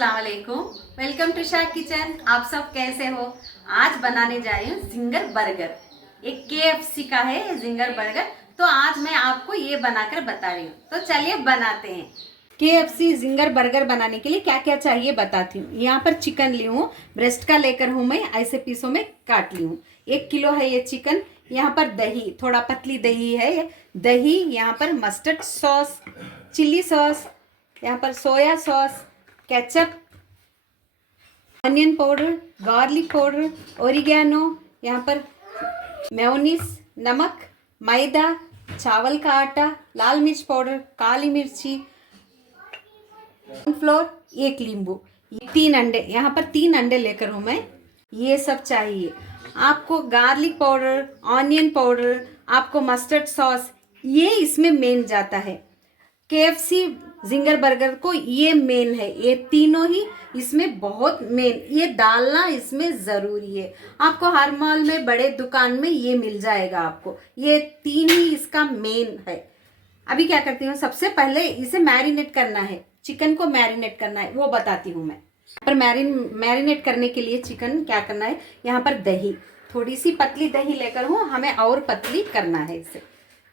अस्सलाम वालेकुम। Welcome to Shah kitchen. आप सब कैसे हो? आज बनाने जा रही हूँ जिंगर बर्गर। एक KFC का है जिंगर बर्गर, तो आज मैं आपको ये बनाकर बता रही हूँ। तो चलिए बनाते हैं। KFC जिंगर बर्गर बनाने के लिए क्या क्या चाहिए बताती हूँ। यहाँ पर चिकन ली हूँ, ब्रेस्ट का लेकर हूँ मैं, ऐसे पीसों में काट ली हूँ। 1 किलो है ये चिकन। यहाँ पर दही, थोड़ा पतली दही है ये दही। यहाँ पर मस्टर्ड सॉस, चिल्ली सॉस, यहाँ पर soya sauce, ketchup, onion powder, garlic powder, oregano, यहाँ पर मेयोनीज, नमक, मैदा, चावल का आटा, लाल मिर्च पाउडर, काली मिर्ची, कॉर्नफ्लोर, 1 नींबू, 3 अंडे। यहाँ पर 3 अंडे लेकर हूँ मैं। ये सब चाहिए आपको। गार्लिक पाउडर, ऑनियन पाउडर, आपको मस्टर्ड सॉस, ये इसमें मेन जाता है। KFC जिंगर बर्गर को ये मेन है, ये तीनों ही इसमें बहुत मेन, ये डालना इसमें ज़रूरी है। आपको हर मॉल में, बड़े दुकान में ये मिल जाएगा आपको। ये 3 ही इसका मेन है। अभी क्या करती हूँ, सबसे पहले इसे मैरिनेट करना है, चिकन को मैरिनेट करना है, वो बताती हूँ मैं। पर मैरिनेट करने के लिए चिकन क्या करना है, यहाँ पर दही, थोड़ी सी पतली दही लेकर हूँ, हमें और पतली करना है इसे।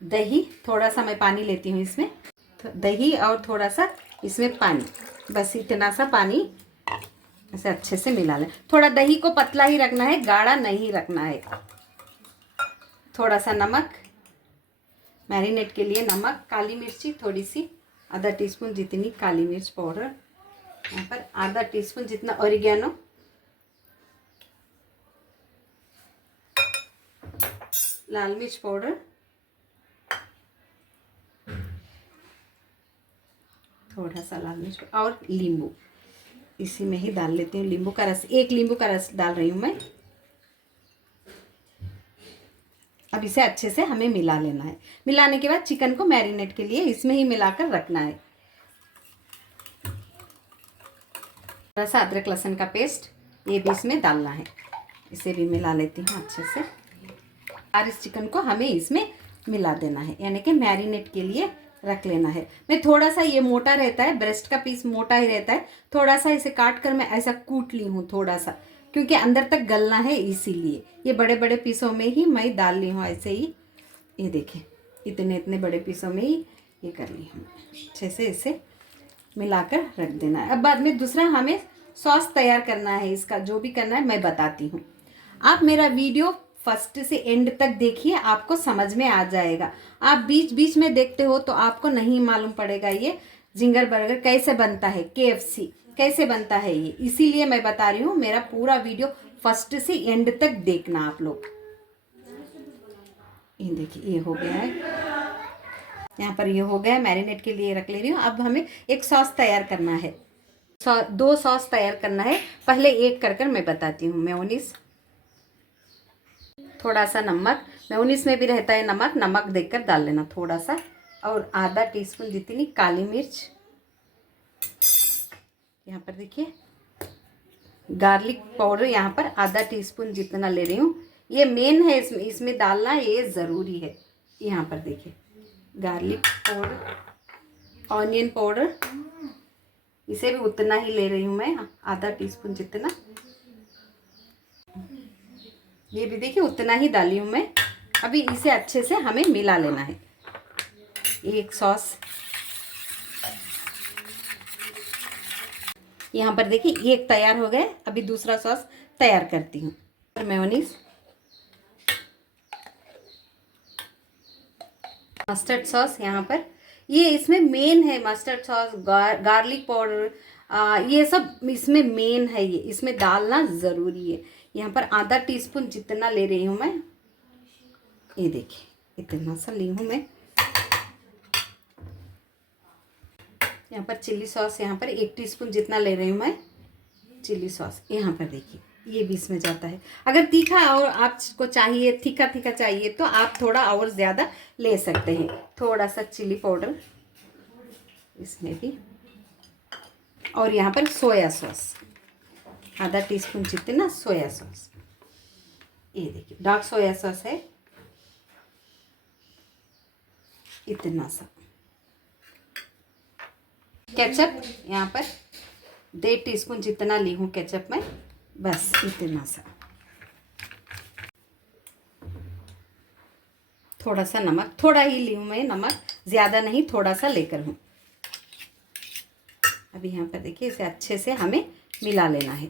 दही, थोड़ा सा मैं पानी लेती हूँ इसमें, दही और थोड़ा सा इसमें पानी, बस इतना सा पानी ऐसे अच्छे से मिला लें। थोड़ा दही को पतला ही रखना है, गाढ़ा नहीं रखना है। थोड़ा सा नमक, मैरिनेट के लिए नमक, काली मिर्ची थोड़ी सी, आधा टीस्पून जितनी काली मिर्च पाउडर, यहाँ पर आधा टीस्पून जितना ओरिगैनो, लाल मिर्च पाउडर, थोड़ा सा लाल मिर्च और नींबू इसी में ही डाल लेती हूँ। नींबू का रस, 1 नींबू का रस डाल रही हूँ मैं। अब इसे अच्छे से हमें मिला लेना है। मिलाने के बाद चिकन को मैरिनेट के लिए इसमें ही मिलाकर रखना है। थोड़ा सा अदरक लहसुन का पेस्ट ये भी इसमें डालना है, इसे भी मिला लेती हूँ अच्छे से। और इस चिकन को हमें इसमें मिला देना है, यानी कि मैरिनेट के लिए रख लेना है। मैं थोड़ा सा, ये मोटा रहता है, ब्रेस्ट का पीस मोटा ही रहता है, थोड़ा सा इसे काट कर मैं ऐसा कूट ली हूँ थोड़ा सा, क्योंकि अंदर तक गलना है, इसीलिए ये बड़े बड़े पीसों में ही मैं डाल ली हूँ ऐसे ही। ये देखिए, इतने इतने बड़े पीसों में ही ये कर ली हूँ। अच्छे से इसे मिलाकर रख देना है। अब बाद में दूसरा हमें सॉस तैयार करना है, इसका जो भी करना है मैं बताती हूँ। आप मेरा वीडियो फर्स्ट से एंड तक देखिए, आपको समझ में आ जाएगा। आप बीच बीच में देखते हो तो आपको नहीं मालूम पड़ेगा ये जिंगर बर्गर कैसे बनता है, KFC कैसे बनता है ये, इसीलिए मैं बता रही हूँ। मेरा पूरा वीडियो फर्स्ट से एंड तक देखना आप लोग। ये देखिए, ये हो गया है, यहाँ पर ये हो गया, मैरिनेट के लिए रख ले रही हूँ। अब हमें एक सॉस तैयार करना है, 2 सॉस तैयार करना है। पहले एक कर कर मैं बताती हूँ। मेयोनीज, थोड़ा सा नमक, मेयोनीज में भी रहता है नमक, नमक देखकर डाल लेना थोड़ा सा, और आधा टीस्पून जितनी काली मिर्च। यहाँ पर देखिए, गार्लिक पाउडर यहाँ पर आधा टीस्पून जितना ले रही हूँ। ये मेन है, इसमें डालना ये ज़रूरी है। यहाँ पर देखिए, गार्लिक पाउडर, ऑनियन पाउडर, इसे भी उतना ही ले रही हूँ मैं, आधा टीस्पून जितना। ये भी देखिए उतना ही डाली हूँ मैं। अभी इसे अच्छे से हमें मिला लेना है। एक सॉस यहाँ पर देखिए, एक तैयार हो गए। अभी दूसरा सॉस तैयार करती हूँ। मेयोनीज, मस्टर्ड सॉस, यहाँ पर ये इसमें मेन है। मस्टर्ड सॉस, गार्लिक पाउडर, ये सब इसमें मेन है, ये इसमें डालना ज़रूरी है। यहाँ पर आधा टीस्पून जितना ले रही हूँ मैं। ये देखिए, इतना सा ली हूँ मैं। यहाँ पर चिल्ली सॉस, यहाँ पर 1 टीस्पून जितना ले रही हूँ मैं चिल्ली सॉस। यहाँ पर देखिए, ये भी इसमें जाता है। अगर तीखा और आपको चाहिए, तीखा तीखा चाहिए, तो आप थोड़ा और ज़्यादा ले सकते हैं। थोड़ा सा चिल्ली पाउडर इसमें भी, और यहाँ पर सोया सॉस, आधा टीस्पून जितना सोया सॉस। ये देखिए, डार्क सोया सॉस है, इतना सा। केचप यहाँ पर 1.5 टीस्पून जितना ली हूँ केचप में, बस इतना सा। थोड़ा सा नमक, थोड़ा ही ली हूँ मैं नमक, ज़्यादा नहीं, थोड़ा सा लेकर हूँ। अभी यहाँ पर देखिए इसे अच्छे से हमें मिला लेना है।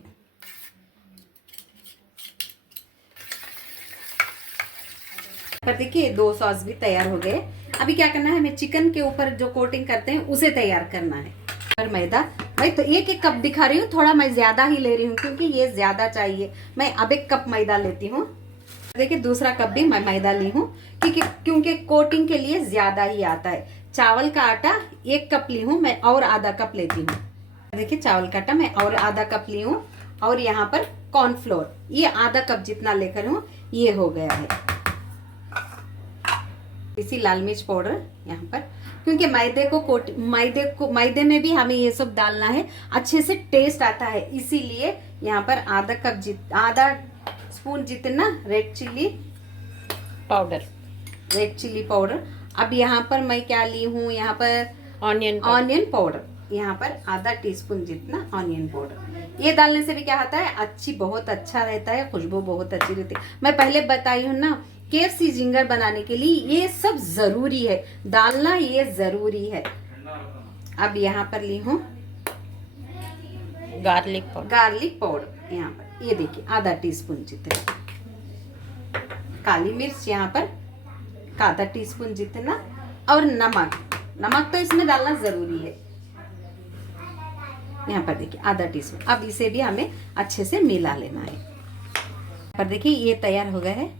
पर देखिए 2 सॉस भी तैयार हो गए। अभी क्या करना है, हमें चिकन के ऊपर जो कोटिंग करते हैं उसे तैयार करना है। और मैदा, भाई तो 1 कप दिखा रही हूँ, थोड़ा मैं ज़्यादा ही ले रही हूँ क्योंकि ये ज़्यादा चाहिए। मैं अब 1 कप मैदा लेती हूँ। देखिए दूसरा कप भी मैं मैदा ली हूँ क्योंकि कोटिंग के लिए ज़्यादा ही आता है। चावल का आटा 1 कप ली हूँ मैं, और आधा कप लेती हूँ। देखिए चावल का आटा मैं और आधा कप ली हूँ, और यहाँ पर कॉर्नफ्लोर ये आधा कप जितना लेकर हूँ, ये हो गया है। इसी लाल मिर्च पाउडर यहाँ पर, क्योंकि मैदे में भी हमें ये सब डालना है, अच्छे से टेस्ट आता है, इसीलिए यहाँ पर आधा स्पून जितना रेड चिली पाउडर। अब यहाँ पर मैं क्या ली हूँ, यहाँ पर ऑनियन पाउडर, यहाँ पर आधा टीस्पून जितना ऑनियन पाउडर। ये डालने से भी क्या होता है, बहुत अच्छा रहता है, खुशबू बहुत अच्छी रहती है। मैं पहले बताई हूँ ना, KFC जिंगर बनाने के लिए ये सब जरूरी है, डालना ये जरूरी है। अब यहाँ पर ली हूँ गार्लिक पाउडर, यहाँ पर ये देखिए आधा टीस्पून जितना। काली मिर्च यहाँ पर आधा टीस्पून जितना, और नमक तो इसमें डालना जरूरी है। यहाँ पर देखिए आधा टीस्पून। अब इसे भी हमें अच्छे से मिला लेना है। पर देखिए ये तैयार हो गया है।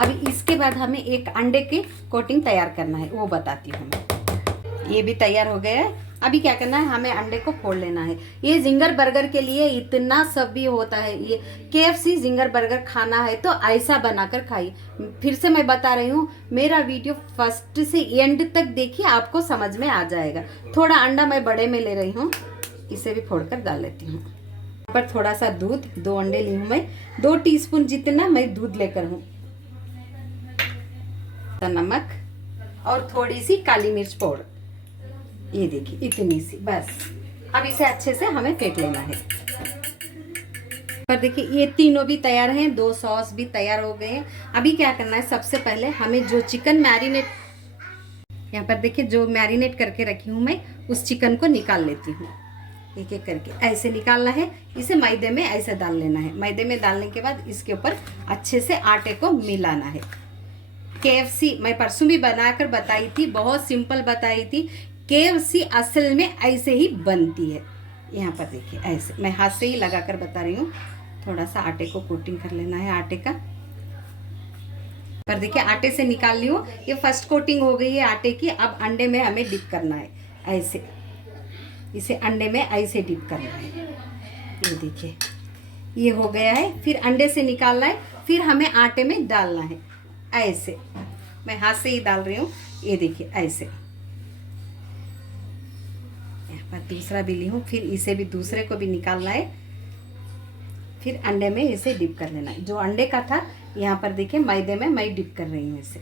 अभी इसके बाद हमें एक अंडे की कोटिंग तैयार करना है, वो बताती हूँ मैं। ये भी तैयार हो गया है। अभी क्या करना है, हमें अंडे को फोड़ लेना है। ये जिंगर बर्गर के लिए इतना सब भी होता है। ये KFC जिंगर बर्गर खाना है तो ऐसा बनाकर खाइए। फिर से मैं बता रही हूँ, मेरा वीडियो फर्स्ट से एंड तक देखिए, आपको समझ में आ जाएगा। थोड़ा अंडा मैं बड़े में ले रही हूँ, इसे भी फोड़कर डाल लेती हूँ। पर थोड़ा सा दूध, 2 अंडे ली हूँ मैं, 2 टीस्पून जितना मैं दूध लेकर हूँ, नमक और थोड़ी सी काली मिर्च पाउडर, ये देखिए इतनी सी बस। अब इसे अच्छे से हमें फेंट लेना है। पर देखिए ये तीनों भी तैयार हैं, 2 सॉस भी तैयार हो गए हैं। अभी क्या करना है, सबसे पहले हमें जो चिकन मैरिनेट, यहाँ पर देखिए जो मैरिनेट करके रखी हूँ मैं, उस चिकन को निकाल लेती हूँ। एक एक करके ऐसे निकालना है। इसे मैदे में ऐसे डाल लेना है। मैदे में डालने के बाद इसके ऊपर अच्छे से आटे को मिलाना है। KFC मैं परसों भी बनाकर बताई थी, बहुत सिंपल बताई थी। KFC असल में ऐसे ही बनती है। यहाँ पर देखिए ऐसे मैं हाथ से ही लगाकर बता रही हूँ। थोड़ा सा आटे को कोटिंग कर लेना है आटे का। पर देखिए आटे से निकाल ली हूँ, ये फर्स्ट कोटिंग हो गई है आटे की। अब अंडे में हमें डिप करना है, ऐसे इसे अंडे में ऐसे डिप करना है। ये देखिए ये हो गया है। फिर अंडे से निकालना है, फिर हमें आटे में डालना है ऐसे। मैं हाथ से ही डाल रही हूँ, ये देखिए ऐसे। यहाँ पर दूसरा भी ली हूँ, फिर इसे भी दूसरे को भी निकालना है, फिर अंडे में इसे डिप कर लेना है। जो अंडे का था यहाँ पर देखिए मैदे में मैं डिप कर रही हूँ इसे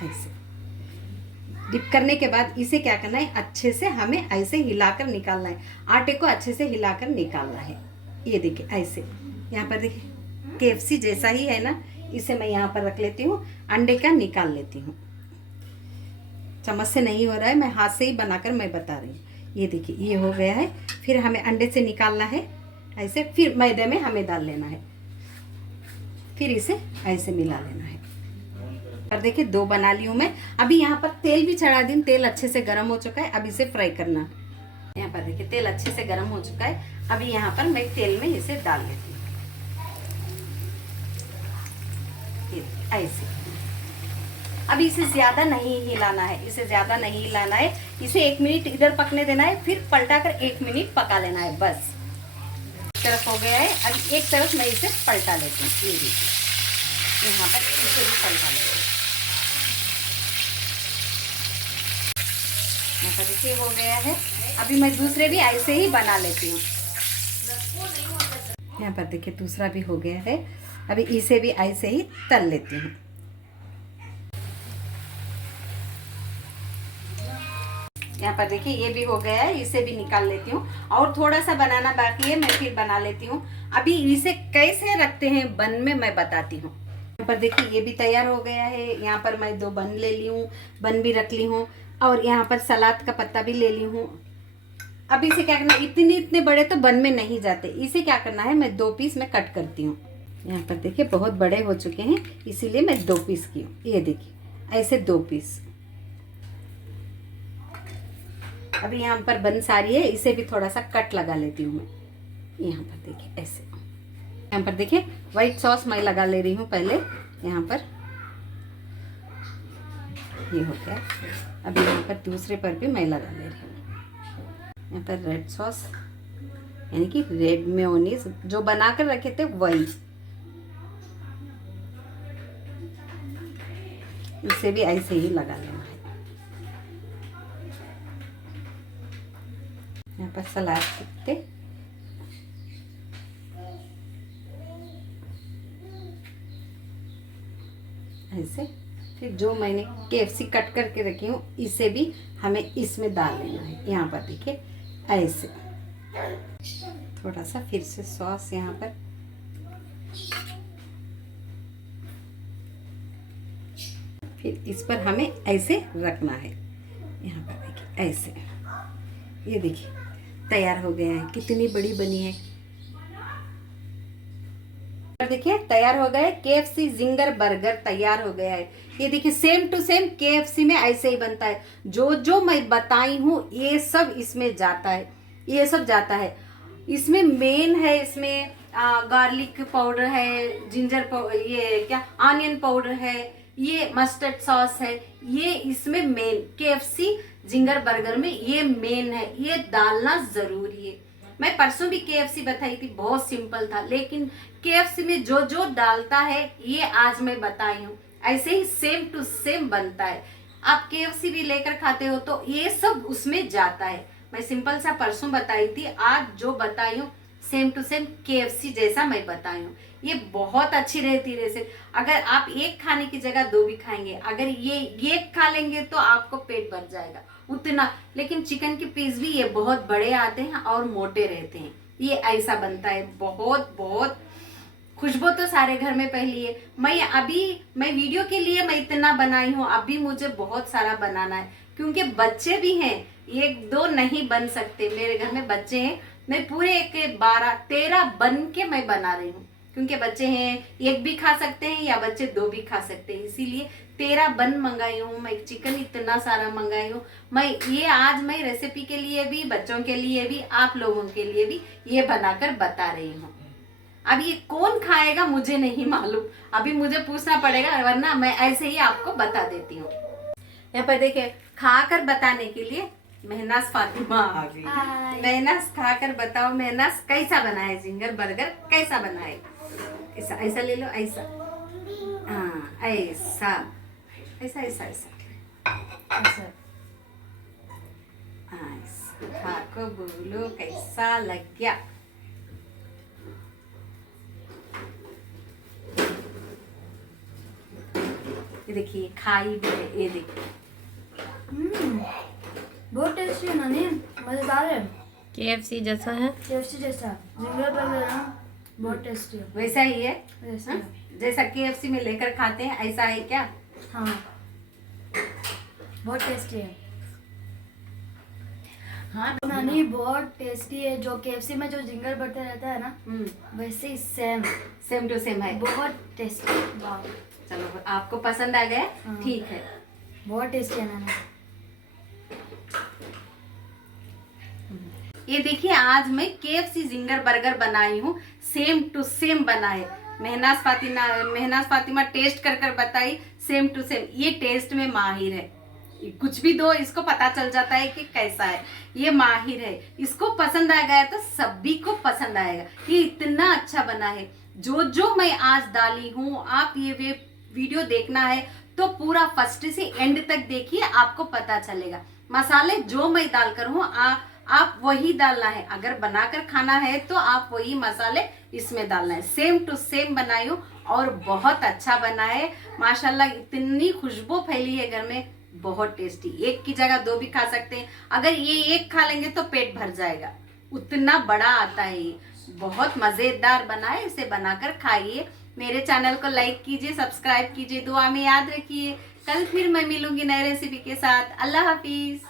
ऐसे। डिप करने के बाद इसे क्या करना है, अच्छे से हमें ऐसे हिलाकर निकालना है। आटे को अच्छे से हिलाकर निकालना है। ये देखिए ऐसे। यहाँ पर देखिए KFC जैसा ही है ना। इसे मैं यहाँ पर रख लेती हूँ, अंडे का निकाल लेती हूँ। चम्मच से नहीं हो रहा है, मैं हाथ से ही बनाकर मैं बता रही हूँ। ये देखिए ये हो गया है। फिर हमें अंडे से निकालना है ऐसे, फिर मैदे में हमें डाल लेना है, फिर इसे ऐसे मिला लेना है। और देखिए 2 बना ली हूँ मैं। अभी यहाँ पर तेल भी चढ़ा दी, तेल अच्छे से गर्म हो चुका है। अब इसे फ्राई करना। यहाँ पर देखिए तेल अच्छे से गर्म हो चुका है। अभी यहाँ पर मैं तेल में इसे डाल लेती हूँ ऐसे। अभी इसे ज़्यादा नहीं हिलाना है, इसे ज़्यादा नहीं हिलाना है। इसे 1 मिनट इधर पकने देना है, फिर पलटाकर 1 मिनट पका लेना है बस। एक तरफ हो गया है, अब एक तरफ मैं इसे पलटा लेती हूँ। ये देखिए यहाँ पर इसे भी पलटा लेंगे। यहाँ पर देखिए हो गया है। अभी मैं दूसरे भी ऐसे ही बना लेती हूँ। यहाँ पर देखिए दूसरा भी हो गया है। अभी इसे भी ऐसे ही तल लेती हूँ। यहाँ पर देखिए ये भी हो गया है, इसे भी निकाल लेती हूँ। और थोड़ा सा बनाना बाकी है, मैं फिर बना लेती हूँ। अभी इसे कैसे रखते हैं बन में मैं बताती हूँ। यहाँ पर देखिए ये भी तैयार हो गया है। यहाँ पर मैं 2 बन ले ली हूँ, बन भी रख ली हूँ। और यहाँ पर सलाद का पत्ता भी ले ली हूँ। अब इसे क्या करना, इतने बड़े तो बन में नहीं जाते, इसे क्या करना है, मैं 2 पीस में कट करती हूँ। यहाँ पर देखिए बहुत बड़े हो चुके हैं, इसीलिए मैं 2 पीस की हूँ। ये देखिए ऐसे 2 पीस। अभी यहाँ पर बन सारी है, इसे भी थोड़ा सा कट लगा लेती हूँ मैं। यहाँ पर देखिए ऐसे। यहाँ पर देखिए व्हाइट सॉस मैं लगा ले रही हूँ पहले। यहाँ पर ये हो गया। अभी यहाँ पर दूसरे पर भी मैं लगा ले रही हूँ। यहाँ पर रेड सॉस यानी कि रेड मेयोनीज जो बना कर रखे थे वही, इसे भी ऐसे ही लगा लेना है। यहाँ पर सलाद पत्ते, ऐसे। फिर जो मैंने KFC कट करके रखी हूँ इसे भी हमें इसमें डाल लेना है। यहाँ पर देखिए ऐसे थोड़ा सा फिर से सॉस यहाँ पर, फिर इस पर हमें ऐसे रखना है। यहाँ पर देखिए ऐसे। ये देखिए तैयार हो गया है, कितनी बड़ी बनी है। देखिए तैयार हो गए, KFC जिंगर बर्गर तैयार हो गया है। ये देखिए सेम टू सेम KFC में ऐसे ही बनता है। जो जो मैं बताई हूँ ये सब इसमें जाता है, ये सब जाता है। इसमें मेन है, इसमें गार्लिक पाउडर है, ये क्या ऑनियन पाउडर है, ये मस्टर्ड सॉस है, ये इसमें मेन KFC जिंगर बर्गर में ये मेन है, ये डालना जरूरी है। मैं परसों भी KFC बताई थी, बहुत सिंपल था, लेकिन KFC में जो जो डालता है ये आज मैं बताई हूँ। ऐसे ही सेम टू सेम बनता है। आप KFC भी लेकर खाते हो तो ये सब उसमें जाता है। मैं सिंपल सा परसों बताई थी, आज जो बताई हूँ सेम टू सेम KFC जैसा मैं बताई हूँ। ये बहुत अच्छी रहती रेसिपी। अगर आप एक खाने की जगह 2 भी खाएंगे, अगर ये एक खा लेंगे तो आपको पेट भर जाएगा उतना। लेकिन चिकन के पीस भी ये बहुत बड़े आते हैं और मोटे रहते हैं। ये ऐसा बनता है, बहुत बहुत खुशबू तो सारे घर में पहली है। मैं वीडियो के लिए मैं इतना बनाई हूँ, अभी मुझे बहुत सारा बनाना है क्योंकि बच्चे भी हैं, 1-2 नहीं बन सकते। मेरे घर में बच्चे हैं, मैं पूरे 12-13 बन के मैं बना रही हूँ क्योंकि बच्चे हैं, 1 भी खा सकते हैं या बच्चे 2 भी खा सकते हैं, इसीलिए 13 बन मंगाई हूँ मैं। चिकन इतना सारा मंगाई हूँ मैं। ये आज मैं रेसिपी के लिए भी, बच्चों के लिए भी, आप लोगों के लिए भी ये बनाकर बता रही हूँ। अब ये कौन खाएगा मुझे नहीं मालूम, अभी मुझे पूछना पड़ेगा, वरना मैं ऐसे ही आपको बता देती हूँ। यहाँ पर देखिए खाकर बताने के लिए महनाज फातिमा आ गई। महनाज खाकर बताओ, महनाज कैसा बना है जिंगर बर्गर, कैसा बना है? ऐसा ऐसा ले लो, ऐसा, हाँ ऐसा ऐसा ऐसा ऐसा ऐसा, खा को बोलो कैसा लग गया। ये देखिए खाई भी है, ये देखिए बहुत टेस्टी है नानी, मजेदार है। KFC जैसा है, KFC जैसा जिंगर बर्गर ना, बहुत टेस्टी है। वैसा ही है, वैसा हाँ? जैसा KFC में लेकर खाते हैं ऐसा है क्या? हाँ बहुत टेस्टी है। हाँ नानी बहुत टेस्टी है। जो KFC में जो जिंगर बर्गर रहता है ना, वैसे ही सेम टू सेम है, बहुत टेस्टी। चलो आपको पसंद आ गया, हाँ। ठीक है। बहुत टेस्टी है नानी। ये देखिए आज मैं KFC जिंगर बर्गर बनाई हूँ, सेम टू सेम बना है। महनाज फातिमा टेस्ट कर कर बताई, सेम टू सेम। ये टेस्ट में माहिर है, कुछ भी दो इसको पता चल जाता है कि कैसा है। ये माहिर है, इसको पसंद आ गया तो सभी को पसंद आएगा। ये इतना अच्छा बना है। जो जो मैं आज डाली हूँ, आप ये वीडियो देखना है तो पूरा फर्स्ट से एंड तक देखिए, आपको पता चलेगा। मसाले जो मैं डालकर हूँ आप वही डालना है। अगर बनाकर खाना है तो आप वही मसाले इसमें डालना है। सेम टू सेम बनाई हूँ और बहुत अच्छा बना है माशाल्लाह। इतनी खुशबू फैली है घर में, बहुत टेस्टी, एक की जगह दो भी खा सकते हैं। अगर ये एक खा लेंगे तो पेट भर जाएगा, उतना बड़ा आता है ये। बहुत मजेदार बना है, इसे बनाकर खाइए। मेरे चैनल को लाइक कीजिए, सब्सक्राइब कीजिए, दुआ में याद रखिए। कल फिर मैं मिलूंगी नए रेसिपी के साथ। अल्लाह हाफिज।